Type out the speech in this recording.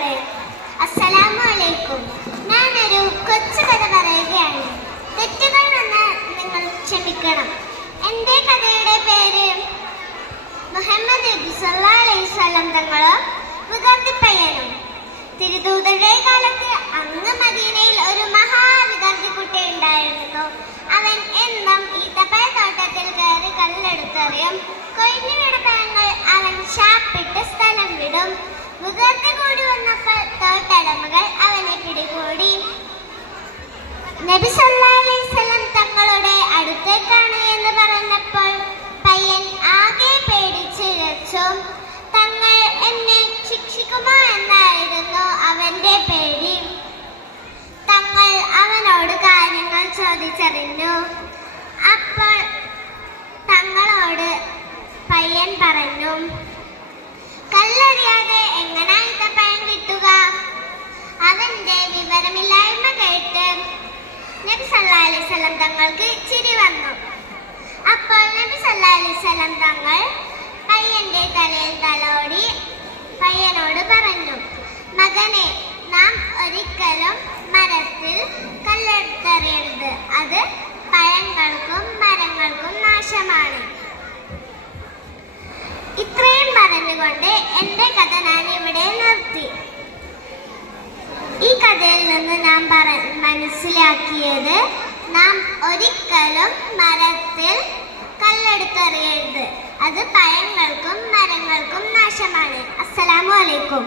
സുഹൃത്തുക്കളെ, അസ്സലാമു അലൈക്കും. ഞാനൊരു കൊച്ചു കഥ പറയുകയാണ്. തെറ്റുകൾ വന്ന് നിങ്ങൾ ക്ഷമിക്കണം. എൻ്റെ കഥയുടെ പേര് മുഹമ്മദ് നബി സല്ലല്ലാഹു അലൈഹി വസല്ലം തങ്ങളും വികൃതിപ്പയ്യനും. തിരുദൂതരുടെ കാലത്ത് അങ്ങ് മദീനയിൽ ഒരു മഹാവികൃതിക്കുട്ടി ഉണ്ടായിരുന്നു. അവൻ എന്നും ഈത്തപ്പഴത്തോട്ടത്തിൽ കയറി കല്ലെടുത്തെറിയും. കൊഴിഞ്ഞു വീണ പഴങ്ങൾ അവൻ ശാപ്പിട്ട് സ്ഥലം വിടും. വികൃതി കൂടി വന്നപ്പോൾ തോട്ടടമകൾ അവനെ പിടികൂടി. നബി സല്ലല്ലാഹു അലൈഹി വസല്ലം തങ്ങളുടെ അടുത്തേക്കാണ് എന്ന് പറഞ്ഞപ്പോൾ പയ്യൻ ആകെ പേടിച്ചിരച്ചു. തങ്ങൾ എന്നെ ശിക്ഷിക്കുമോ എന്നായിരുന്നു അവന്റെ പേടി. തങ്ങൾ അവനോട് കാര്യങ്ങൾ ചോദിച്ചറിഞ്ഞു. അപ്പോൾ തങ്ങളോട് പയ്യൻ പറഞ്ഞു, കല്ലെറിയാതെ എങ്ങനെ ഈത്തപ്പഴം കിട്ടുക? അവന്റെ വിവരമില്ലായ്മ കേട്ട് നബി സല്ലല്ലാഹു അലൈഹി വസല്ലം തങ്ങൾക്ക് ചിരി വന്നു. അപ്പോൾ നബി സല്ലല്ലാഹു അലൈഹി വസല്ലം തങ്ങൾ പയ്യന്റെ തലയിൽ തലോടി പയ്യനോട് പറഞ്ഞു, മകനെ, നാം ഒരിക്കലും മരത്തിൽ കല്ലെടുത്തെറിയരുത്. അത് പഴങ്ങൾക്കും മരങ്ങൾക്കും നാശമാണ്. ഇത്രയും പറഞ്ഞുകൊണ്ട് എൻ്റെ കഥ ഞാൻ ഇവിടെ നിർത്തി. ഈ കഥയിൽ നിന്ന് നാം മനസ്സിലാക്കിയത്, നാം ഒരിക്കലും മരത്തിൽ കല്ലെടുത്തെറിയരുത്. അത് പഴങ്ങൾക്കും മരങ്ങൾക്കും നാശമാണ്. അസ്സലാമു അലൈക്കും.